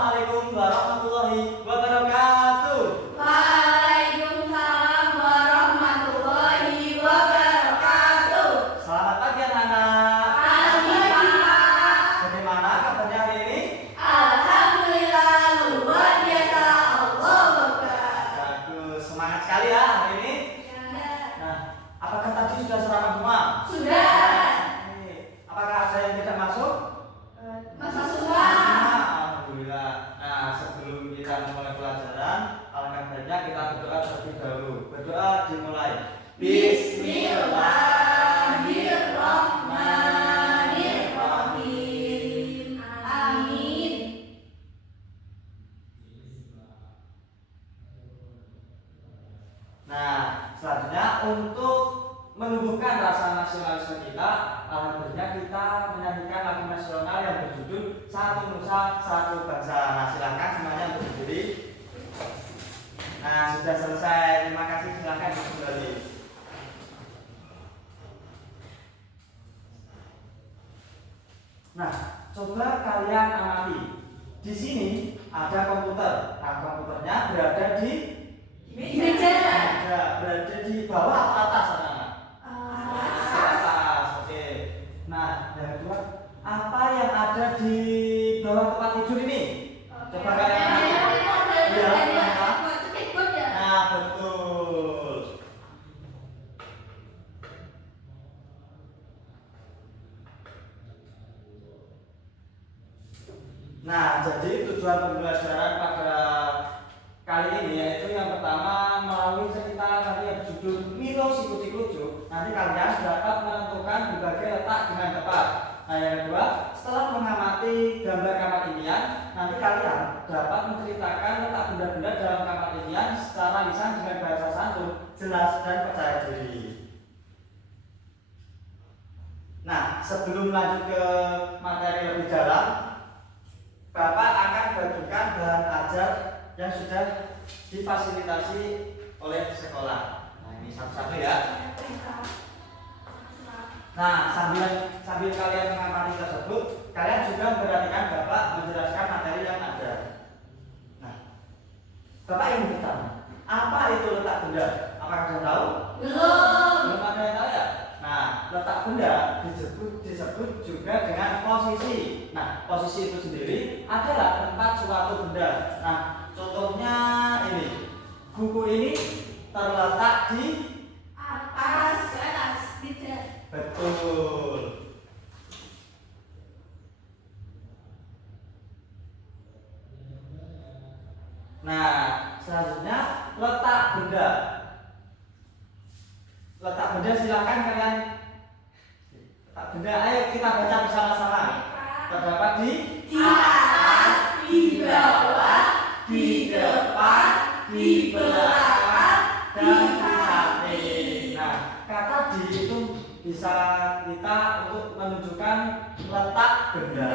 Assalamualaikum warahmatullahi wabarakatuh. Waalaikumsalam warahmatullahi wabarakatuh. Selamat pagi anak-anak. Pagi Pak. Bagaimana kabarnya hari ini? Alhamdulillah luar biasa. Allahu Akbar. Bagus, semangat sekali ya hari ini. Nah, apakah tadi sudah sarapan semua? Sudah. Apakah ada yang tidak masuk? Masa semua. Alhamdulillah. Nah, sebelum kita memulai pelajaran, alangkah baiknya kita berdoa terlebih dahulu. Berdoa dimulai. Bismillahirrahmanirrahim. Amin. Nah, selanjutnya untuk menumbuhkan rasa nasionalisme kita, alhamdulillah kita menyanyikan lagu nasional yang berjudul Satu Nusa Satu Bangsa. Nah, silakan semuanya untuk berdiri. Nah, sudah selesai. Terima kasih. Silakan kembali. Nah, coba kalian amati. Di sini ada komputer. Nah, komputernya berada di Meja. berada di bawah atau atas, anak-anak? Di atas. Oke. Nah, yang kedua, apa yang ada di bawah tempat tidur ini? Coba kalian amati. Nah, betul. Nah, jadi tujuan pembelajaran pada kali ini yaitu yang pertama melalui cerita tadi yang berjudul Milo si Kucing Lucu. Nanti kalian dapat menentukan berbagai letak dengan tepat. Nah, yang kedua, setelah mengamati gambar kamar impian, nanti kalian dapat menceritakan letak benda-benda dalam kamar impian secara lisan dengan bahasa santun, jelas dan percaya diri. Nah, sebelum lanjut ke materi lebih dalam, Bapak akan bagikan bahan ajar yang sudah difasilitasi oleh sekolah. Nah, ini satu-satu ya. Nah, sambil kalian mengamati tersebut, kalian juga memperhatikan Bapak menjelaskan materi yang ada. Nah, Bapak ingin bertanya, apa itu letak benda? Apakah kalian tahu? Belum ada yang tahu ya? Nah, letak benda disebut juga dengan posisi. Nah, posisi itu sendiri adalah tempat suatu benda. Nah, contohnya ini. Buku ini terletak di Atas. betul. Nah, selanjutnya letak benda. Letak benda silakan kalian. Letak benda, ayo kita baca bersama-sama. Terdapat di Atas, di bawah, di depan, di belakang, dan di samping. Nah, kata di itu bisa kita untuk menunjukkan letak benda.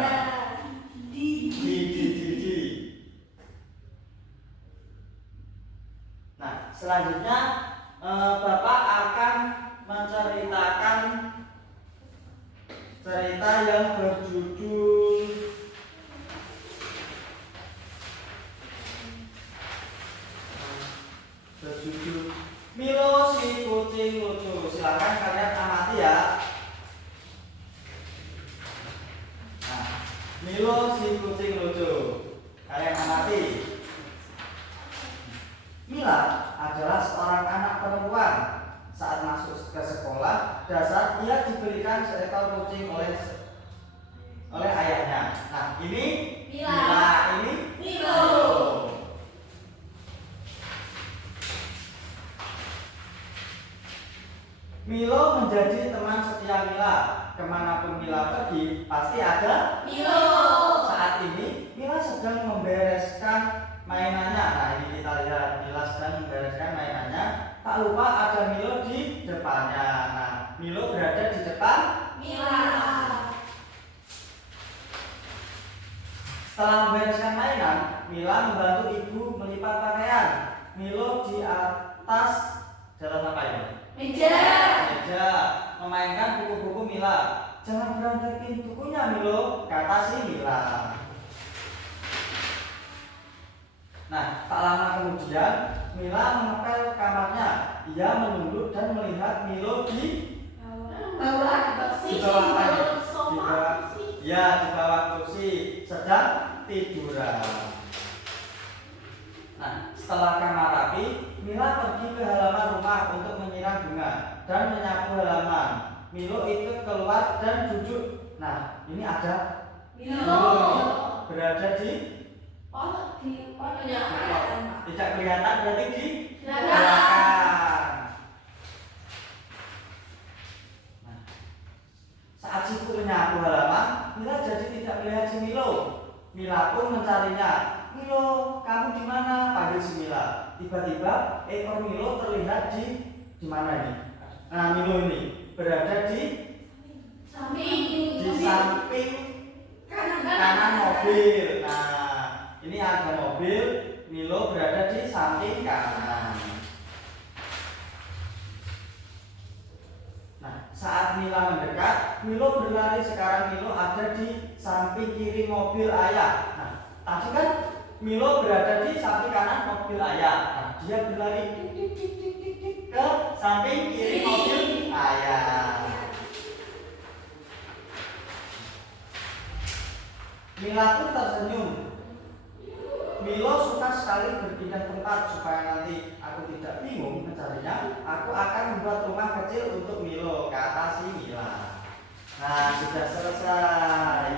Di. Nah, selanjutnya Bapak akan menceritakan cerita yang berjudul Milo si Kucing Lucu. Silakan kalian amati ya. Nah, Milo si Kucing Lucu. Kalian amati. Mila adalah seorang anak perempuan. Saat masuk ke sekolah dasar, ia diberikan seekor kucing oleh ayahnya. Nah, ini Mila, ini Milo. Milo menjadi teman setia Mila. Kemanapun Mila pergi, pasti ada Milo. Saat ini Mila sedang membereskan mainannya. Nah, ini kita lihat Mila sedang membereskan mainannya. Tak lupa ada Milo di depannya. Nah, Milo berada di depan Mila. Setelah membereskan mainan, Mila membantu ibu melipat pakaian. Milo di atas apa ini? Meja memainkan buku-buku Mila. Jangan berantakin bukunya Milo, kata si Mila. Nah, tak lama kemudian Mila mengepel kamarnya. Ia menunduk dan melihat Milo di bawah di bawah apa ya? Di bawah, ya, di bawah kursi sedang tiduran. Nah, setelah kamar rapi, Mila pergi ke halaman rumah untuk menyiram bunga dan menyapu halaman. Milo ikut keluar dan duduk. Nah, ini ada Milo berada di tidak kelihatan, berarti di belakang. Nah, saat sibuk menyapu halaman, Mila jadi tidak melihat si Milo. Mila pun mencarinya. Milo, kamu di mana? Panggil si Mila. Tiba-tiba ekor Milo terlihat di mana ini? Nah, Milo ini berada di samping kanan mobil. Nah, ini ada mobil, Milo berada di samping kanan. Nah, saat Mila mendekat, Milo berlari. Sekarang Milo ada di samping kiri mobil ayah. Nah, tadi kan Milo berada di samping kanan mobil ayah. Nah, dia berlari ke samping kiri mobil ayah. Mila pun tersenyum. Milo suka sekali berpindah tempat supaya nanti aku tidak bingung mencarinya. Aku akan membuat rumah kecil untuk Milo, kata si Mila. Nah, sudah selesai.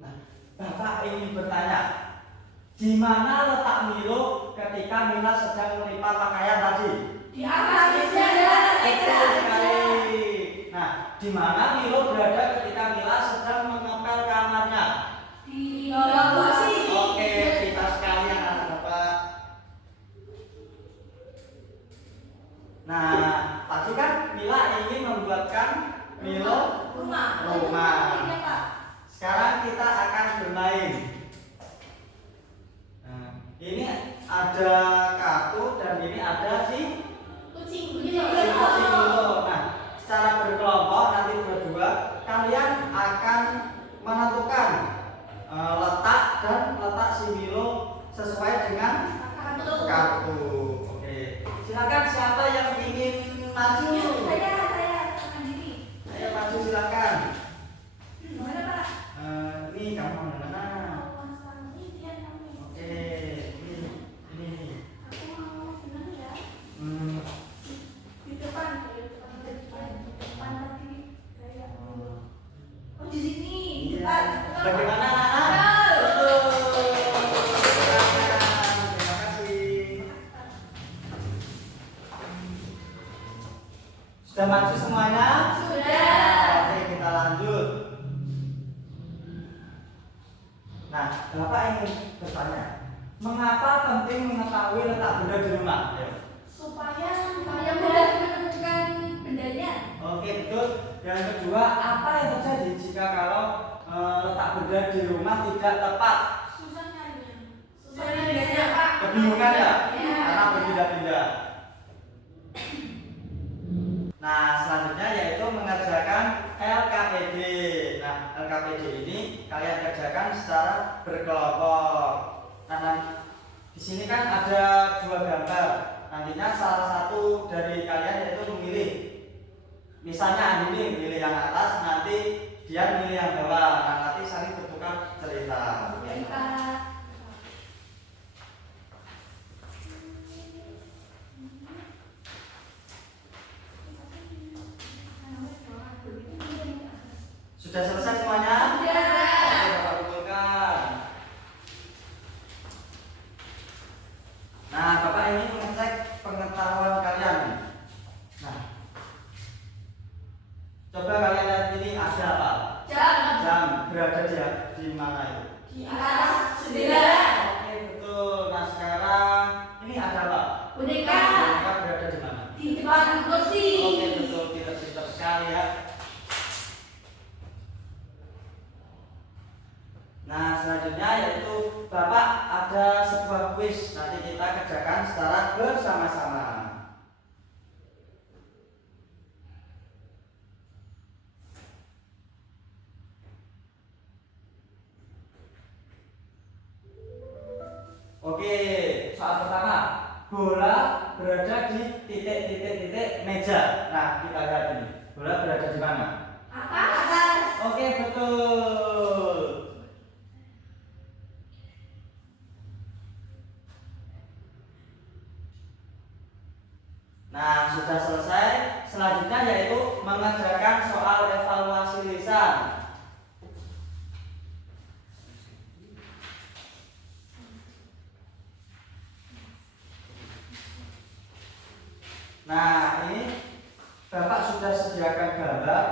Nah, Bapak ingin bertanya, di mana letak Milo ketika Mila sedang melipat pakaian tadi? Di atas meja. Betul sekali. Nah, di mana Milo berada ketika Mila sedang mengepel kamarnya? Di bawah kursi. Oke, kita sekalian anak Bapak. Nah, tadi kan Mila ingin membuatkan Milo rumah. Sekarang kita akan bermain. Nah, ini ada kartu dan ini ada si Kucing Milo. Nah, secara berkelompok nanti berdua kalian akan menentukan letak dan letak si Milo sesuai dengan kartu. Oke, silakan siapa yang ingin maju? Saya sendiri. Ayo maju silakan. Mana Pak? Ini kamu mana? Ini dia kami. Oke, ini. Aku mau senang ya. Hmm, Di depan tadi kayak oh di sini iya. depan. Bagaimana anak-anak? Betul. Silakan. Terima kasih. Sudah maju semuanya? Sudah. Oke, kita lanjut. Nah, Bapak ingin bertanya, mengapa penting mengetahui letak benda di rumah? Ayo. Supaya mudah menemukan bendanya. Oke, betul. Yang kedua, apa yang terjadi jika kalau letak benda di rumah tidak tepat? Susah nyarinya Pak. Kebingungan ya? Iya. Karena berpindah-pindah. Nah, selanjutnya yaitu mengerjakan LKPD. Nah, LKPD ini kalian kerjakan secara berkelompok. Nah, di sini kan ada dua gambar. Nantinya salah satu dari kalian yaitu memilih. Misalnya ini milih yang atas, nanti dia milih yang bawah. Nah, nanti saling bertukar cerita. Sudah selesai semuanya? Sudah. Oke, Bapak kumpulkan. Nah, Bapak ini mengecek pengetahuan kalian. Nah, coba kalian lihat ini ada apa? Jam berada di mana itu? Di atas jendela. Oke, betul. Nah, sekarang ini ada apa? Boneka. Boneka berada di mana? Di depan kursi. Oke, betul. Pintar-pintar sekali ya. Nah, selanjutnya yaitu Bapak ada sebuah kuis. Nanti kita kerjakan secara bersama-sama. Oke, soal pertama. Bola berada di titik meja. Nah, kita lihat ini. Bola berada di mana? Atas. Oke, betul. Nah, sudah selesai. Selanjutnya yaitu mengerjakan soal evaluasi lisan. Nah, ini Bapak sudah sediakan gambar.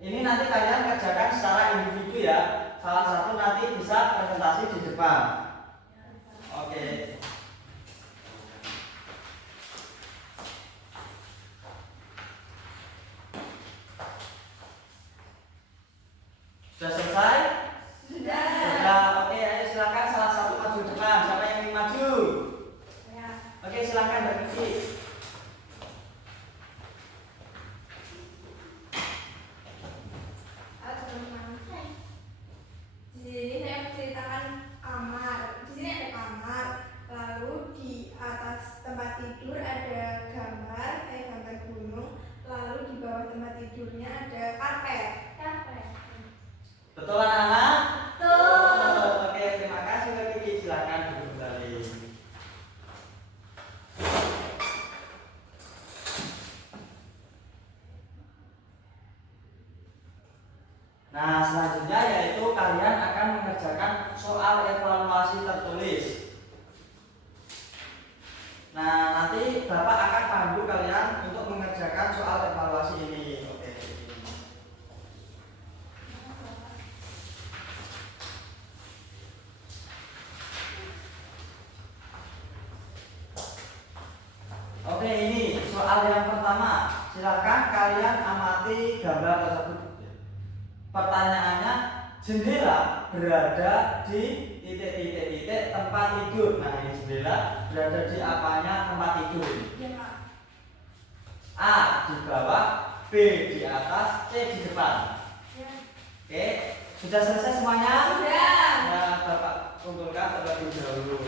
Ini nanti kalian kerjakan secara individu ya. Salah satu nanti bisa presentasi di depan. Oke. Sudah selesai? Sudah. Sudah. Oke, ayo silakan salah satu maju depan. Siapa yang ingin maju? Ya. Oke, silakan berdiri. Halo teman-teman. Di sini saya menceritakan kamar. Di sini ada kamar. Lalu di atas tempat tidur ada gambar, kayak gambar gunung. Lalu di bawah tempat tidurnya ada karpet. Betul anak-anak? Betul. Oke, terima kasih Mbak Kiki. Silakan duduk kembali. Nah, selanjutnya yaitu kalian akan mengerjakan soal evaluasi tertulis. Nah, nanti Bapak akan pandu kalian untuk mengerjakan soal evaluasi ini. Oke. Oke, ini soal yang pertama. Silakan kalian amati gambar tersebut. Pertanyaannya, jendela berada di titik tempat tidur. Nah, ini jendela berada di apanya tempat tidur? A di bawah, B di atas, C di depan. Oke, sudah selesai semuanya? Sudah. Nah, Bapak kumpulkan terlebih dahulu.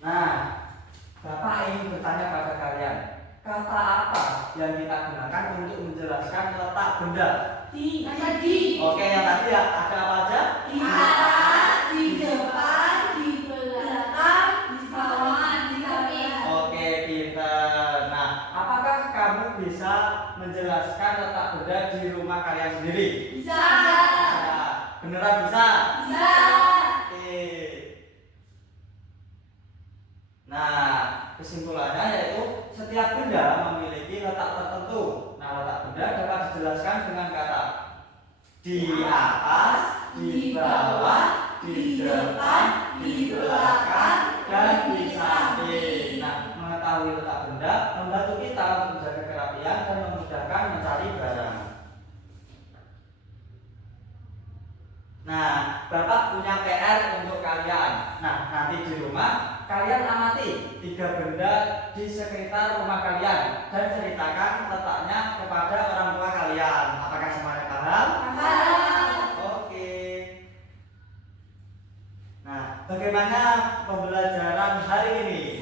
Nah, Bapak ingin bertanya pada kalian, kata apa yang kita gunakan untuk menjelaskan letak benda? Di. Oke, yang tadi ya, ada apa aja? Di atas, di depan, di belakang, di bawah, di samping. Oke, pinter. Nah, apakah kamu bisa menjelaskan letak benda di rumah kalian sendiri? Bisa. Bisa. Beneran bisa? Bisa. Oke. Nah, kesimpulannya yaitu setiap benda memiliki letak tertentu. Nah, letak benda dapat dijelaskan dengan kata di atas, di bawah, di depan, di belakang, dan di samping. Nah, mengetahui letak benda membantu kita untuk menjaga kerapian dan memudahkan mencari barang. Nah, Bapak punya PR untuk kalian. Nah, nanti di rumah kalian amati 3 benda di sekitar rumah kalian dan ceritakan letaknya kepada orang tua kalian. Apakah semuanya paham? Paham. Oke. Nah, bagaimana pembelajaran hari ini?